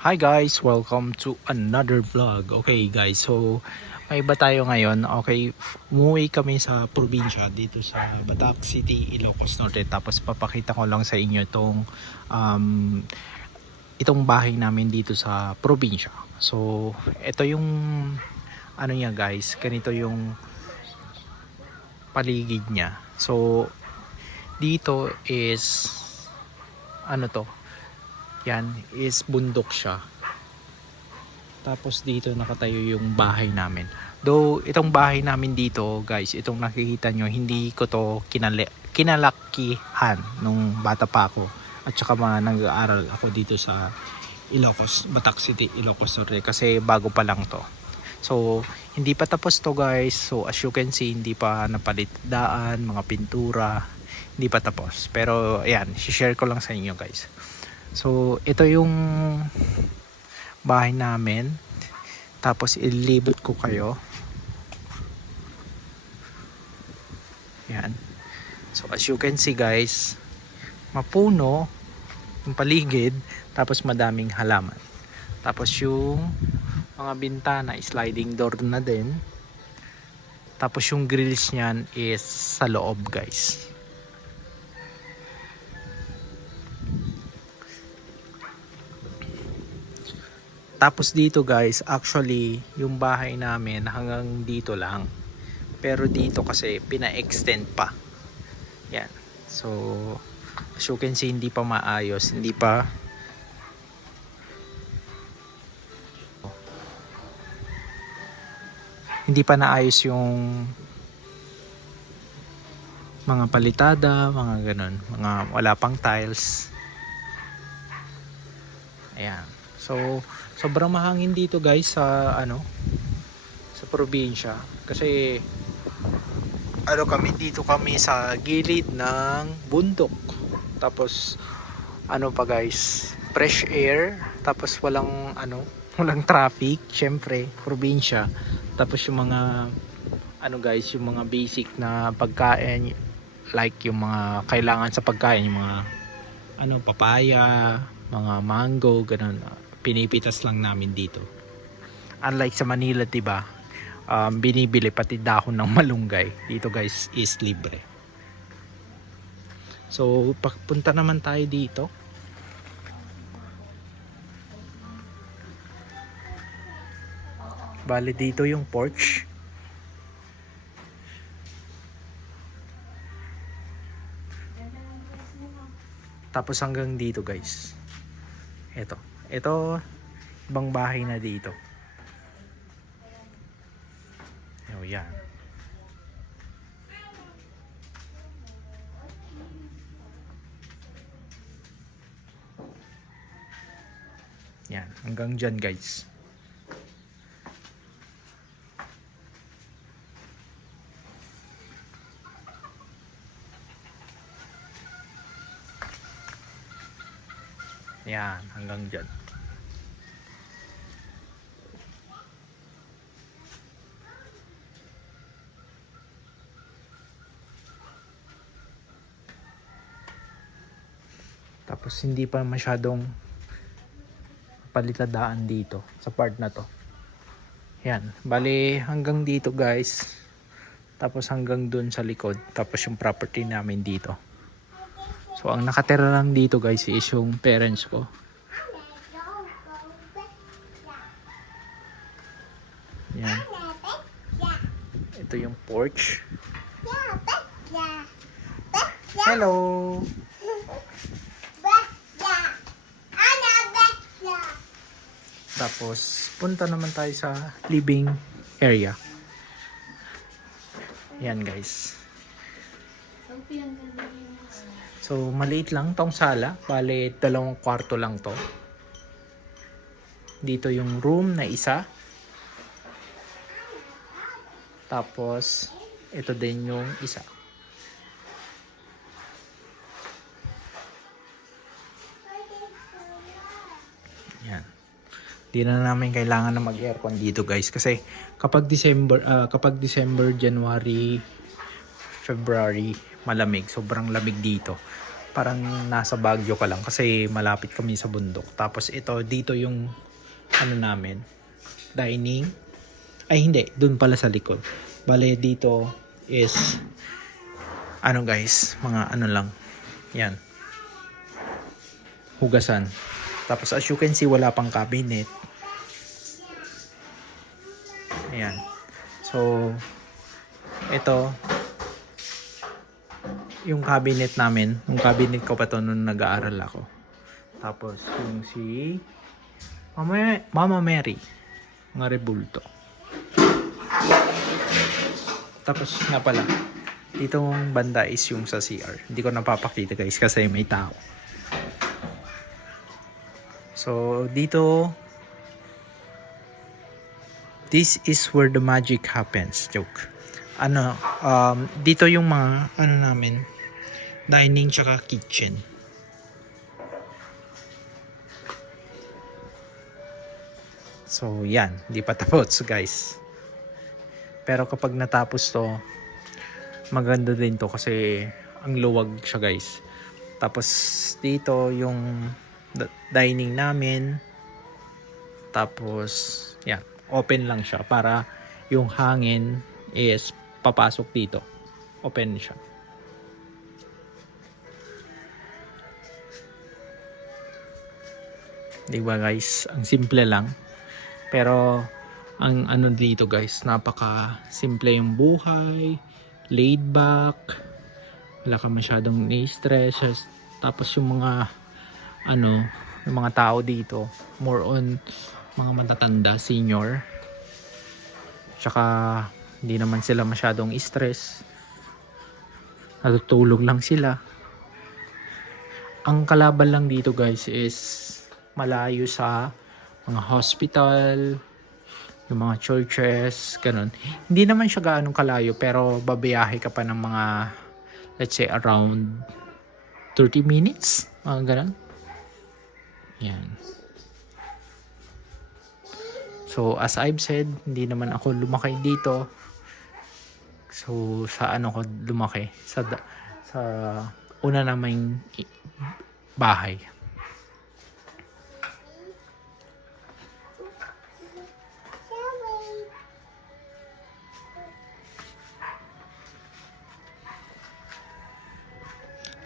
Hi guys, welcome to another vlog. Okay guys, so may iba tayo ngayon. Okay, umuwi kami sa probinsya dito sa Batac City, Ilocos Norte. Tapos papakita ko lang sa inyo um, itong bahay namin dito sa probinsya. So, ito yung ano niya guys, ganito yung paligid niya. So, dito is ano to? Yan is bundok siya. Tapos dito nakatayo yung bahay namin. Though itong bahay namin dito guys, itong nakikita nyo, hindi ko to kinalakihan nung bata pa ako. At saka nag-aaral ako dito sa Ilocos, Batac City, Ilocos Norte kasi bago pa lang to. So hindi pa tapos to guys. So as you can see, hindi pa napalit daan, mga pintura, hindi pa tapos. Pero ayan, share ko lang sa inyo guys. So ito yung bahay namin, tapos ilibot ko kayo. Yan. So as you can see guys, mapuno yung paligid, tapos madaming halaman. Tapos yung mga bintana, sliding door na din. Tapos yung grills niyan is sa loob guys. Tapos dito guys, actually yung bahay namin hanggang dito lang. Pero dito kasi pina-extend pa. Yan. So as you can see, hindi pa maayos, hindi pa naayos yung mga palitada, mga ganun, mga wala pang tiles. Ayan. So sobrang mahangin dito guys sa sa probinsya kasi dito kami sa gilid ng bundok. Tapos pa guys, fresh air, tapos walang walang traffic, syempre probinsya. Tapos yung mga guys, yung mga basic na pagkain, like yung mga kailangan sa pagkain, yung mga papaya, mga mango, ganun, pinipitas lang namin dito. Unlike sa Manila, diba, binibili pati dahon ng malunggay. Dito guys is libre. So papunta naman tayo dito. Bali dito yung porch. Tapos hanggang dito guys. Ito ibang bahay na dito. Yan. Yan, hanggang dyan guys. Yan, hanggang dyan. Tapos hindi pa masyadong palitadaan dito sa part na to. Yan, bali hanggang dito guys. Tapos hanggang dun sa likod. Tapos yung property namin dito. So ang nakatira lang dito guys is yung parents ko. Yan. Ito yung porch. Hello. Tapos punta naman tayo sa living area. Yan guys. So maliit lang tong sala. Bale 2 kwarto lang to. Dito yung room na isa. Tapos ito din yung isa. Yan. Di na namin kailangan na mag-aircon dito guys kasi kapag December, January, February, malamig, sobrang lamig dito. parang nasa Baguio ka lang kasi malapit kami sa bundok. Tapos ito, dito yung ano namin, dining. Ay hindi, dun pala sa likod. Bale dito is ano guys, mga ano lang. Yan. Hugasan. Tapos as you can see, wala pang cabinet. Ayan. So, ito, yung cabinet namin, yung cabinet ko pa to nung nag-aaral ako. Tapos, yung si Mama Mary, mga rebulto. Tapos, nga pala, ditong banda is yung sa CR. Hindi ko napapakita guys kasi may tao. So, dito, this is where the magic happens. Joke. Ano, dito yung mga, ano namin, dining tsaka kitchen. So, yan. Di pa tapos, guys. Pero kapag natapos to, maganda din to kasi ang luwag siya, guys. Tapos, dito yung dining namin. Tapos, yan. Open lang siya para yung hangin is papasok dito. Open siya. Diba guys? Ang simple lang. Pero ang ano dito guys, napaka simple yung buhay, laid back, wala ka masyadong na-stress. Tapos yung mga ano, yung mga tao dito, more on mga matatanda, senior. Tsaka hindi naman sila masyadong stress. Natutulog lang sila. Ang kalaban lang dito guys is malayo sa mga hospital, yung mga churches, ganun. Hindi naman siya gaanong kalayo pero babiyahe ka pa ng mga, let's say around 30 minutes, mga ganun. Yan. So as I've said, hindi naman ako lumaki dito. So sa ano ko lumaki? Sa una namang bahay.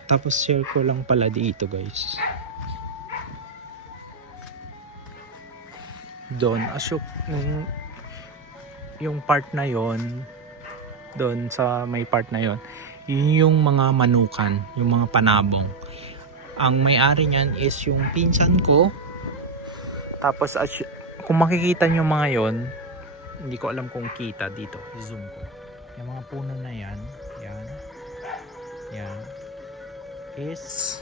Tapos share ko lang pala dito guys. Doon, asok yung part na yon, doon sa may part na yon, yun yung mga manukan, yung mga panabong. Ang may-ari niyan is yung pinsan ko. Tapos kung makikita nyo mga yon, hindi ko alam kung kita dito, zoom ko. Yung mga puno na yan, yan is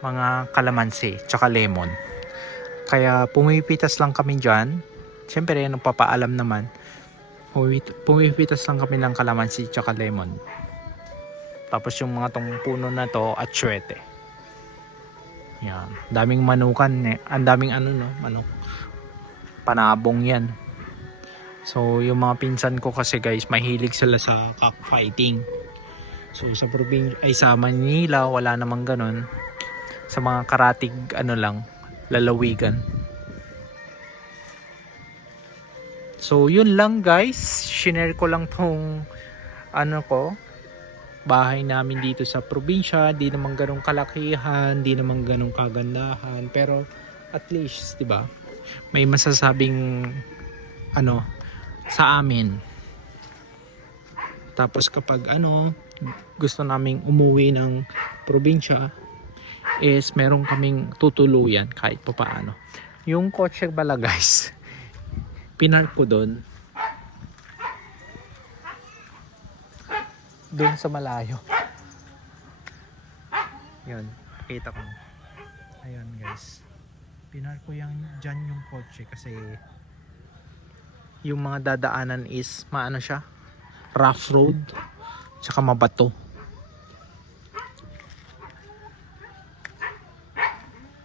mga kalamansi tsaka lemon. Kaya pumipitas lang kami dyan. Siyempre yan ang papaalam naman. Pumipitas lang kami ng kalamansi tsaka lemon. Tapos yung mga tong puno na to, atsuete. Yan. Daming manukan eh. Ang daming ano no, manok. Panabong yan. So yung mga pinsan ko kasi guys, mahilig sila sa cockfighting. So sa probinsya ay sa Manila wala namang ganun. Sa mga karatig ano lang, lalawigan. So yun lang guys, shinare ko lang tong ano ko, bahay namin dito sa probinsya. Di naman ganun kalakihan, di naman ganun kagandahan, pero at least 'di ba? May masasabing ano sa amin. Tapos kapag ano gusto naming umuwi ng probinsya is meron kaming tutuluyan kahit pa paano. Yung kotse bala guys, pinark ko doon sa malayo. Yun, kita ko. Ayun guys, pinark ko dyan yung kotse kasi yung mga dadaanan is maano siya, rough road tsaka mabato.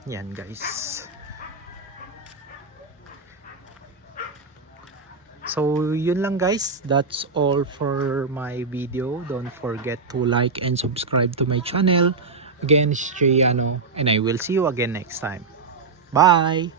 Yan guys. So yun lang guys, that's all for my video. Don't forget to like and subscribe to my channel. Again, it's Jay and I will see you again next time. Bye!